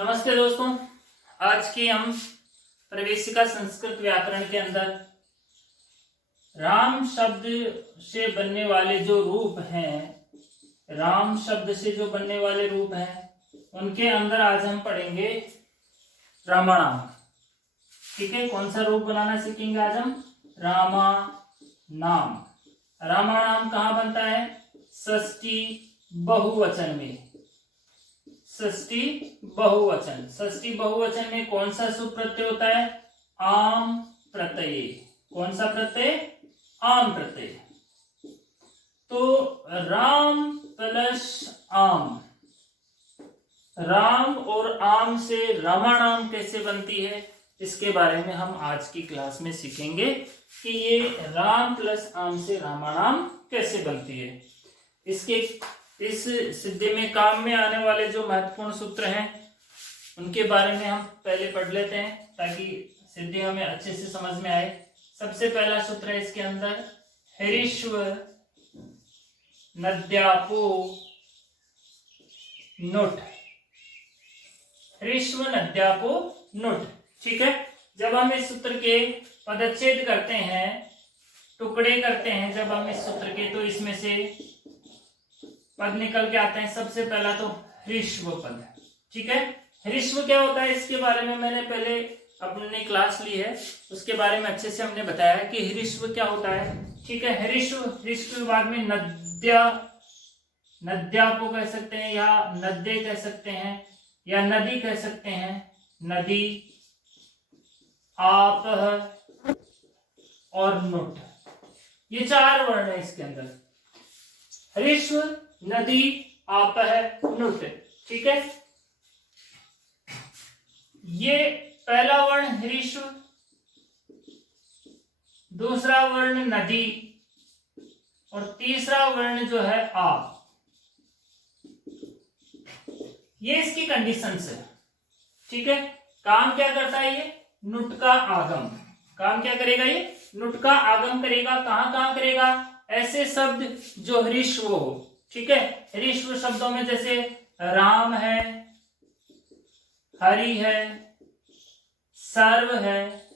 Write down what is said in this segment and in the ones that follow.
नमस्ते दोस्तों, आज की हम प्रवेशिका संस्कृत व्याकरण के अंदर राम शब्द से बनने वाले जो रूप हैं, राम शब्द से जो बनने वाले रूप हैं उनके अंदर आज हम पढ़ेंगे रामानाम। ठीक है, कौन सा रूप बनाना सीखेंगे आज हम? रामानाम। रामानाम कहाँ बनता है? षष्ठी बहुवचन में। षष्ठी बहुवचन। षष्ठी बहुवचन में कौन सा सुप्रत्यय होता है? आम प्रत्यय। कौन सा प्रत्यय? आम प्रत्यय। तो राम प्लस आम, राम और आम से रामानाम कैसे बनती है, इसके बारे में हम आज की क्लास में सीखेंगे कि ये राम प्लस आम से रामानाम कैसे बनती है। इसके इस सिद्धि में काम में आने वाले जो महत्वपूर्ण सूत्र हैं उनके बारे में हम पहले पढ़ लेते हैं ताकि सिद्धि हमें अच्छे से समझ में आए। सबसे पहला सूत्र है इसके अंदर हरिश्व नद्यापो नुट। हरिश्व नद्यापो नुट। ठीक है, जब हम इस सूत्र के पदच्छेद करते हैं, टुकड़े करते हैं जब हम इस सूत्र के, तो इसमें से पद निकल के आते हैं। सबसे पहला तो हरिश्व पद। ठीक है, हरिश्व क्या होता है इसके बारे में मैंने पहले अपनी क्लास ली है, उसके बारे में अच्छे से हमने बताया कि हरिश्व क्या होता है। ठीक है, हरिश्व के बाद में नद्या, नद्या को कह सकते हैं या नद्य कह सकते हैं या नदी कह सकते हैं। नदी, आप और नुट, ये चार वर्ण है इसके अंदर। हरिश्व, नदी, आपह, नुट। ठीक है, ये पहला वर्ण हरिश्व, दूसरा वर्ण नदी और तीसरा वर्ण जो है आप। ये इसकी कंडीशंस है। ठीक है, काम क्या करता है ये? नुट का आगम। काम क्या करेगा ये? नुट का आगम करेगा। कहां कहां करेगा? ऐसे शब्द जो हरिश्व हो। ठीक है, हरिश्व शब्दों में जैसे राम है, हरि है, सर्व है,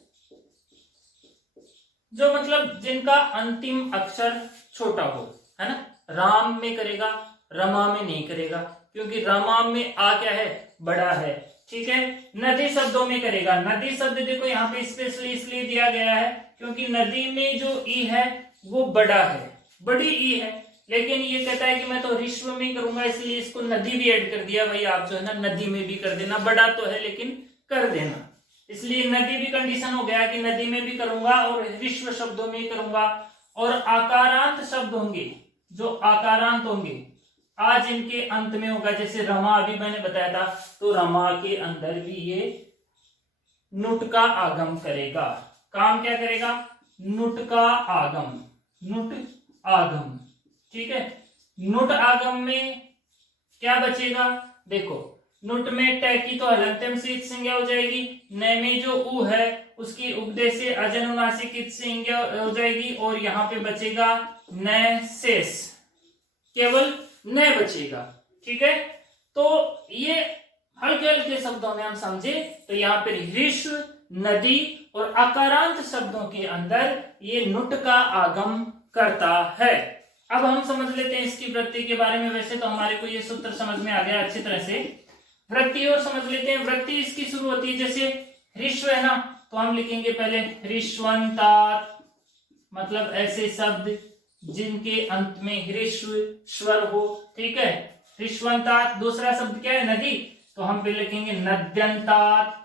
जो मतलब जिनका अंतिम अक्षर छोटा हो, है ना। राम में करेगा, रमा में नहीं करेगा, क्योंकि रमा में आ क्या है? बड़ा है। ठीक है, नदी शब्दों में करेगा। नदी शब्द देखो यहाँ पे स्पेशली इसलिए दिया गया है क्योंकि नदी में जो ई है वो बड़ा है, बड़ी ई है, लेकिन ये कहता है कि मैं तो हरिश्व में करूंगा, इसलिए इसको नदी भी ऐड कर दिया। भाई आप जो है ना नदी में भी कर देना, बड़ा तो है लेकिन कर देना, इसलिए नदी भी कंडीशन हो गया कि नदी में भी करूंगा और हरिश्व शब्दों में करूंगा। और आकारांत शब्द होंगे, जो आकारांत होंगे आज इनके अंत में होगा, जैसे रमा अभी मैंने बताया था, तो रमा के अंदर भी ये नुट का आगम करेगा। काम क्या करेगा? नुट का आगम, नुट आगम। ठीक है, नुट आगम में क्या बचेगा? देखो, नुट में ट की तो हलंत्यम से संज्ञा हो जाएगी, न में जो उ है उसकी उपदेश से अजनुनासिक संज्ञा हो जाएगी, और यहाँ पे बचेगा न शेष, केवल न बचेगा। ठीक है, तो ये हल्के हल्के शब्दों में हम समझे तो यहाँ पे हरिश्व, नदी और आकारांत शब्दों के अंदर ये नुट का आगम करता है। अब हम समझ लेते हैं इसकी वृत्ति के बारे में। वैसे तो हमारे को ये सूत्र समझ में आ गया अच्छी तरह से, वृत्ति और समझ लेते हैं। वृत्ति इसकी शुरू होती है, जैसे हरिश्व है ना, तो हम लिखेंगे पहले हरिश्वंतात, मतलब ऐसे शब्द जिनके अंत में हरिश्व स्वर हो। ठीक है, हरिश्वंतात। दूसरा शब्द क्या है? नदी, तो हम पे लिखेंगे नद्यंतात,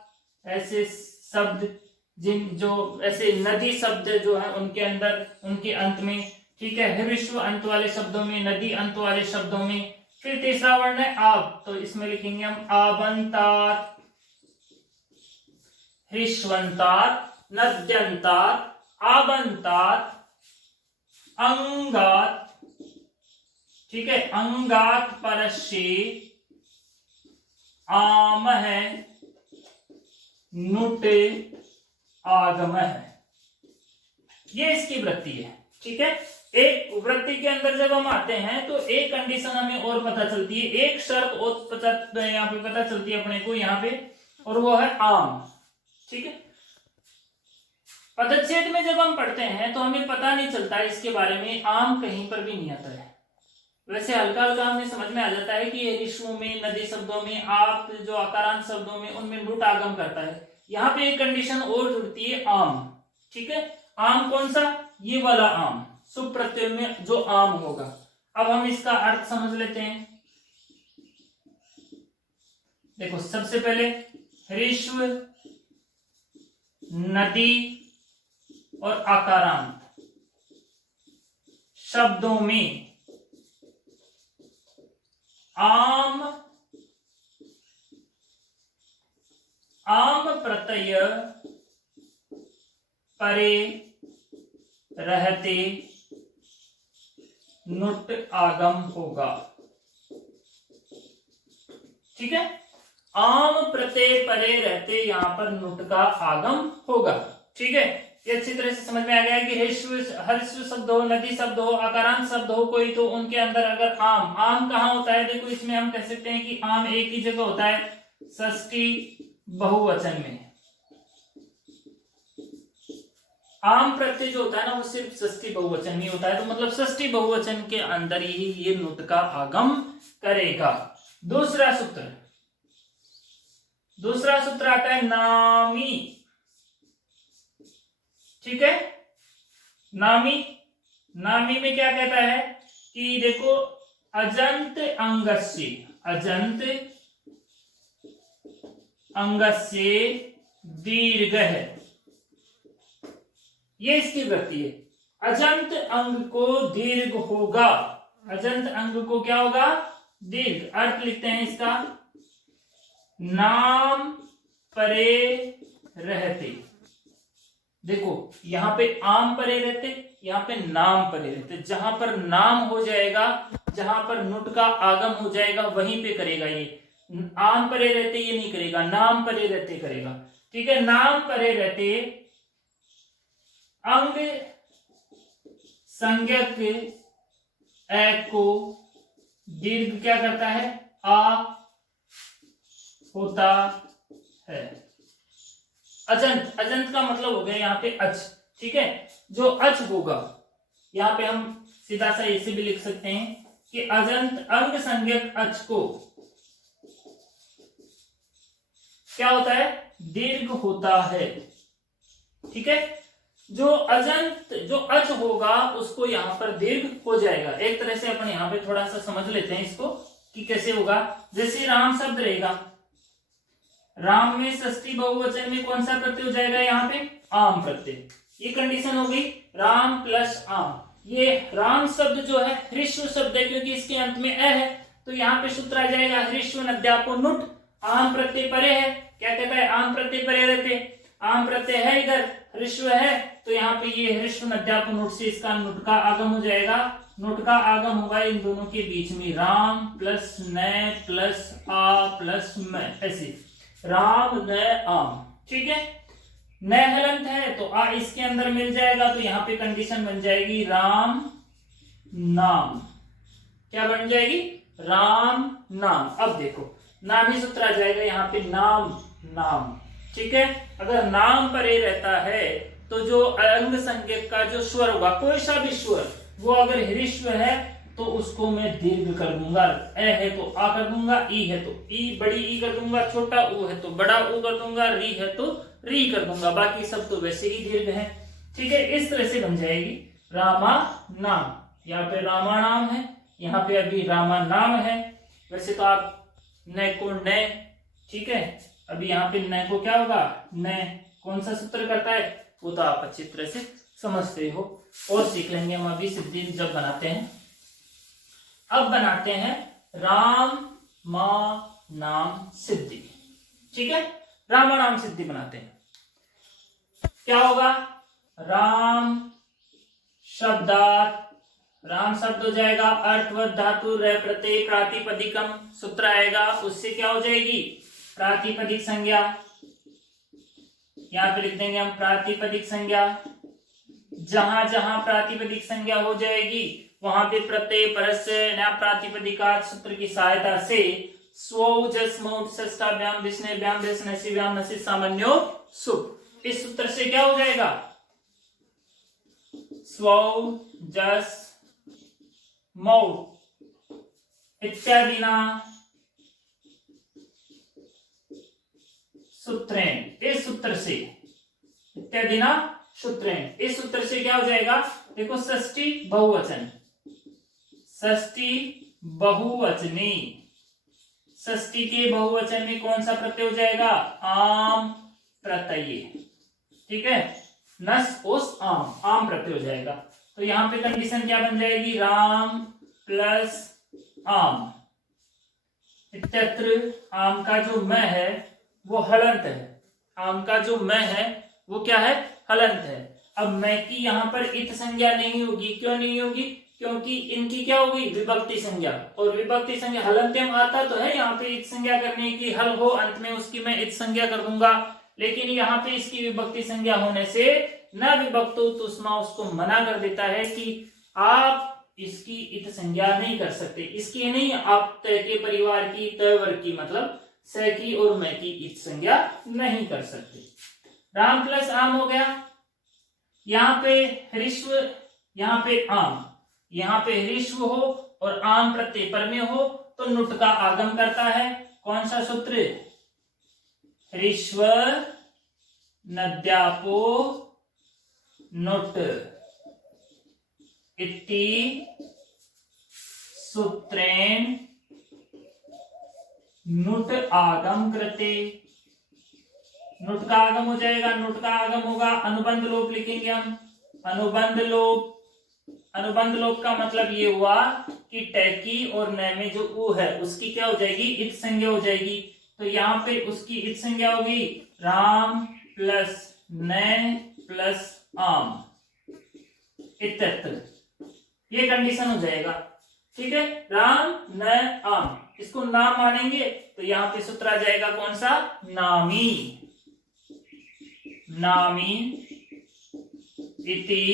ऐसे शब्द जिन जो ऐसे नदी शब्द जो है उनके अंदर, उनके अंत में। ठीक है, हरिश्व अंत वाले शब्दों में, नदी अंत वाले शब्दों में। फिर तीसरा वर्ण है आब, तो इसमें लिखेंगे हम आबंतात, हरिश्वंतात, नद्यंतात, आबंतात, अंगात। ठीक है, अंगात परस्य आम है, नुट आगम है। ये इसकी वृत्ति है। ठीक है। एक वृत्ति के अंदर जब हम आते हैं तो एक कंडीशन हमें और पता चलती है, एक शर्त और यहाँ पे पता चलती है अपने को यहाँ पे, और वो है आम। ठीक है, पदच्छेद में जब हम पढ़ते हैं तो हमें पता नहीं चलता इसके बारे में, आम कहीं पर भी नहीं आता है। वैसे हल्का हल्का हमें समझ में आ जाता है कि ये ऋषु में, नदी शब्दों में, आप जो आकारांत शब्दों में, उनमें लुट आगम करता है। यहाँ पे एक कंडीशन और जुड़ती है, आम। ठीक है, आम कौन सा? ये वाला आम, शुभ प्रत्यय में जो आम होगा। अब हम इसका अर्थ समझ लेते हैं। देखो, सबसे पहले ऋष्व, नदी और आकारांत शब्दों में आम प्रत्यय परे रहते नुट आगम होगा। ठीक है, आम प्रत्यय परे रहते यहां पर नुट का आगम होगा। ठीक है, ये अच्छी तरह से समझ में आ गया कि हर्षव शब्द हो, नदी शब्द हो, आकारांत शब्द हो कोई, तो उनके अंदर अगर आम कहाँ होता है? देखो, इसमें हम कह सकते हैं कि आम एक ही जगह होता है, षष्ठी बहुवचन में। आम प्रत्यय जो होता है ना, वो सिर्फ षष्ठी बहुवचन में होता है, तो मतलब षष्ठी बहुवचन के अंदर ही ये नुट का आगम करेगा। दूसरा सूत्र आता है नामी। ठीक है, नामी में क्या कहता है कि देखो, अजंत अंगस्य दीर्घ है, ये इसकी वृत्ति है। अजंत अंग को दीर्घ होगा, अजंत अंग को क्या होगा? दीर्घ। अर्थ लिखते हैं इसका, नाम परे रहते। देखो, यहां पे आम परे रहते, यहां पे नाम परे रहते। जहां पर नाम हो जाएगा, जहां पर नुट का आगम हो जाएगा, वहीं पे करेगा ये। आम परे रहते ये नहीं करेगा, नाम परे रहते करेगा। ठीक है, नाम परे रहते अंग संज्ञक ए को दीर्घ क्या करता है? आ होता है। अजंत का मतलब हो गया यहाँ पे अच। ठीक है, जो अच होगा, यहाँ पे हम सीधा सा ऐसे भी लिख सकते हैं कि अजंत अंग संज्ञक अच को क्या होता है? दीर्घ होता है। ठीक है, जो अच होगा उसको यहाँ पर दीर्घ हो जाएगा। एक तरह से अपन यहाँ पे थोड़ा सा समझ लेते हैं इसको कि कैसे होगा। जैसे राम शब्द रहेगा, राम में षष्ठी बहुवचन में कौन सा प्रत्यय हो जाएगा? यहाँ पे आम प्रत्यय। ये कंडीशन हो गई, राम प्लस आम। ये राम शब्द जो है ह्रस्व शब्द है, क्योंकि इसके अंत में अ है, तो यहाँ पे सूत्र आ जाएगा ह्रस्व नद्यापो नुट। आम प्रत्यय परे है, क्या कहता है? आम प्रत्यय परे रहते, आम प्रत्यय है इधर, ह्रस्व है, तो यहाँ पे ये ह्रस्व नद्यापो नुट से इसका नुट का आगम हो जाएगा। नुट का आगम होगा इन दोनों के बीच में, राम प्लस न प्लस आ प्लस म, ऐसे राम न आम। ठीक है, न हलंत है तो आ इसके अंदर मिल जाएगा, तो यहाँ पे कंडीशन बन जाएगी राम नाम। क्या बन जाएगी? राम नाम। अब देखो, नामी सूत्र आ जाएगा यहाँ पे, नाम। ठीक है, अगर नाम परे रहता है तो जो अंग संज्ञक का जो स्वर होगा, कोई सा भी स्वर, वो अगर ह्रस्व है तो उसको मैं दीर्घ कर दूंगा। ए है तो आ कर दूंगा, ई है तो ई, बड़ी ई कर दूंगा, छोटा ऊ है तो बड़ा ऊ कर दूंगा, री है तो री कर दूंगा, बाकी सब तो वैसे ही दीर्घ है। ठीक है, इस तरह से बन जाएगी रामा नाम। यहाँ पे रामा नाम है, यहाँ पे अभी रामा नाम है। वैसे तो आप न को न, ठीक है, अभी यहाँ पे न को क्या होगा? न कौन सा सूत्र करता है वो तो आप अच्छी तरह से समझते हो और सीख लेंगे हम अभी सिद्धि जब बनाते हैं। अब बनाते हैं राम मां नाम सिद्धि। ठीक है, रामा नाम सिद्धि बनाते हैं। क्या होगा? राम शब्दार्थ, राम शब्द हो जाएगा अर्थवत धातु र प्रत्यय प्रातिपदिकम, सूत्र आएगा, उससे क्या हो जाएगी? प्रातिपदिक संज्ञा। यहां पे लिख देंगे हम प्रातिपदिक संज्ञा, जहां जहां प्रातिपदिक संज्ञा हो जाएगी वहां पे प्रत्यय परस्य नया प्रातिपदिकात सूत्र की सहायता से स्वौ जस मौत षष्ठाभ्याम विष्णुभ्याम देश नसीभ्याम नसी सामान्यो सुप, इस सूत्र से क्या हो जाएगा स्वौ जस मौत इत्यादिना सूत्रेण, इस सूत्र से इत्यादिना सूत्रेण, इस सूत्र से क्या हो जाएगा देखो षष्ठी बहुवचन, षष्ठी बहुवचनी, षष्ठी के बहुवचन में कौन सा प्रत्यय हो जाएगा आम प्रत्यय, ठीक है नस उस आम प्रत्यय हो जाएगा। तो यहां पे कंडीशन क्या बन जाएगी राम प्लस आम इत्यत्र आम का जो मैं है वो हलंत है, आम का जो मैं है वो क्या है हलंत है। अब मैं की यहाँ पर इत संज्ञा नहीं होगी, क्यों नहीं होगी क्योंकि इनकी क्या होगी विभक्ति संज्ञा, और विभक्ति संज्ञा हलंत्यम आता तो है यहाँ पे इत संज्ञा करने की, हल हो अंत में उसकी मैं इत संज्ञा कर दूंगा, लेकिन यहाँ पे इसकी विभक्ति संज्ञा होने से न विभक्तो तुष्मा उसको मना कर देता है कि आप इसकी इत संज्ञा नहीं कर सकते, इसकी नहीं आप तय के परिवार की तय वर्ग की मतलब स की और मैं की इत संज्ञा नहीं कर सकते। राम प्लस आम हो गया, यहाँ पे ह्रीश्व यहाँ पे आम, यहाँ पे ह्रीश्व हो और आम प्रत्यय पर में हो तो नुट का आगम करता है, कौन सा सूत्र ह्रीश्व नद्यापो नुट इति सूत्रेण नुट आगम कृते, नुट का आगम हो जाएगा, नुट का आगम होगा अनुबंध लोप लिखेंगे हम, अनुबंध लोप, अनुबंध लोप का मतलब ये हुआ कि टैकी और न में जो उ है उसकी क्या हो जाएगी इत संज्ञा हो जाएगी, तो यहाँ पे उसकी इत संज्ञा होगी राम प्लस न प्लस आम इत्यत्र, ये कंडीशन हो जाएगा, ठीक है राम न आम, इसको नाम मानेंगे तो यहाँ पे सूत्र आ जाएगा कौन सा नामी, नामी इति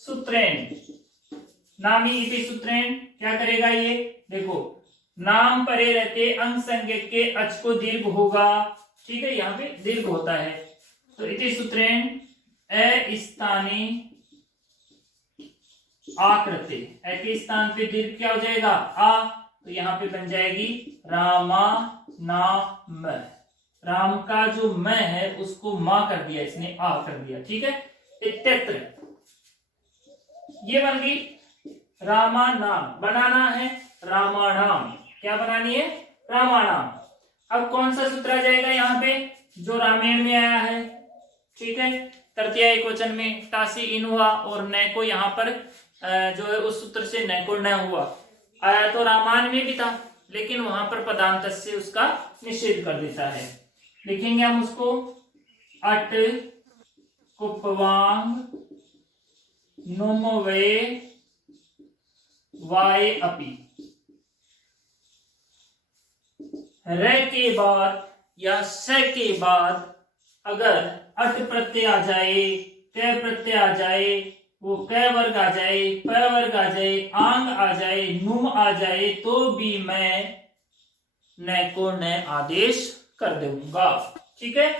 सूत्रेण, नामी इति सूत्रेण क्या करेगा ये देखो नाम परे रहते अंग संज्ञक के अच को दीर्घ होगा, ठीक है यहाँ पे दीर्घ होता है, तो इति सूत्रेण ए स्थानी आकृति, ए के स्थान पे दीर्घ क्या हो जाएगा आ, तो यहाँ पे बन जाएगी रामा नाम, राम का जो मैं है उसको मां कर दिया इसने आ कर दिया, ठीक है इत्यत्र, ये बन गई रामा नाम, बनाना है रामानाम, क्या बनानी है रामानाम। अब कौन सा सूत्र आ जाएगा यहाँ पे जो रामायण में आया है, ठीक है तृतीय एकवचन में तासी इन हुआ और न को यहाँ पर जो है उस सूत्र से न को न हुआ, आया तो रामायण में भी था लेकिन वहां पर पदांत से उसका निषेध कर देता है, लिखेंगे हम उसको अट कुपवांग नुम वे वाय अपि, र के बाद या स के बाद अगर अट प्रत्यय आ जाए, क प्रत्यय आ जाए, वो क वर्ग आ जाए, प वर्ग आ जाए, आंग आ जाए, नुम आ जाए तो भी मैं न को न आदेश कर दूंगा, ठीक है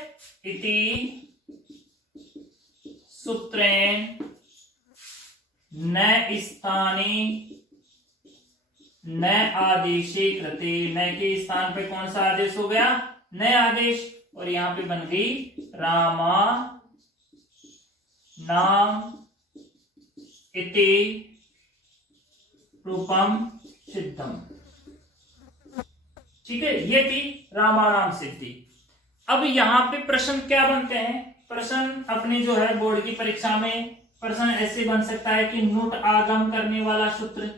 इति सूत्रेण न स्थानी न आदेशे कृते, न के स्थान पे कौन सा आदेश हो गया न आदेश, और यहाँ पे बन गई रामा नाम इति रूपम सिद्धम, ठीक है ये थी रामानाम सिद्धि। अब यहाँ पे प्रश्न क्या बनते हैं, प्रश्न अपने जो है बोर्ड की परीक्षा में प्रश्न ऐसे बन सकता है कि नुट आगम करने वाला सूत्र,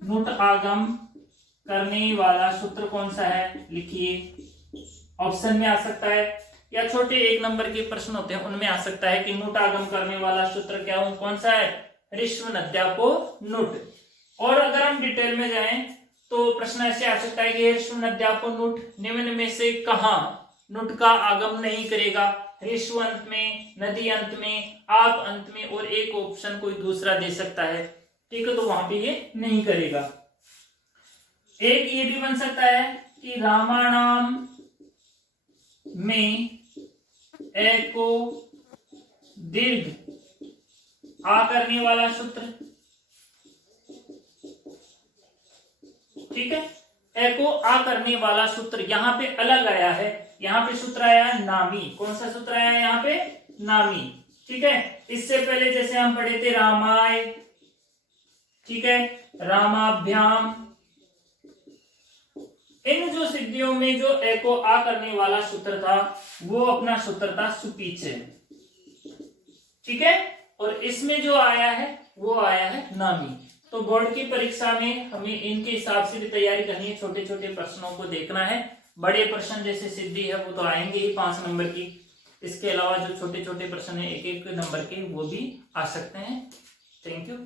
नुट आगम करने वाला सूत्र कौन सा है लिखिए, ऑप्शन में आ सकता है या छोटे एक नंबर के प्रश्न होते हैं उनमें आ सकता है कि नुट आगम करने वाला सूत्र क्या हो कौन सा है ऋष्व नद्यापो नुट, और अगर हम डिटेल में जाएं तो प्रश्न ऐसे आ सकता है कि ऋष्व नद्यापो नुट निम्न में से कहां नुट का आगम नहीं करेगा, ऋषु अंत में, नदी अंत में, आप अंत में, और एक ऑप्शन कोई दूसरा दे सकता है। ठीक है, तो वहां पे ये नहीं करेगा। एक ये भी बन सकता है कि रामाणाम में ए को दीर्घ आ करने वाला सूत्र। ठीक है, ए को आ करने वाला सूत्र यहां पे अलग आया है। यहां पे सूत्र आया नामी। कौन सा सूत्र आया यहां पे? नामी। ठीक है, इससे पहले जैसे हम पढ़े थे रामाय, ठीक है, रामाभ्याम, इन जो सिद्धियों में जो ए को आ करने वाला सूत्र था वो अपना सूत्र था सुपीछे। ठीक है, और इसमें जो आया है वो आया है नामी। तो बोर्ड की परीक्षा में हमें इनके हिसाब से भी तैयारी करनी है, छोटे छोटे प्रश्नों को देखना है। बड़े प्रश्न जैसे सिद्धि है वो तो आएंगे ही 5 नंबर की, इसके अलावा जो छोटे छोटे प्रश्न है 1-1 नंबर के वो भी आ सकते हैं। Thank you.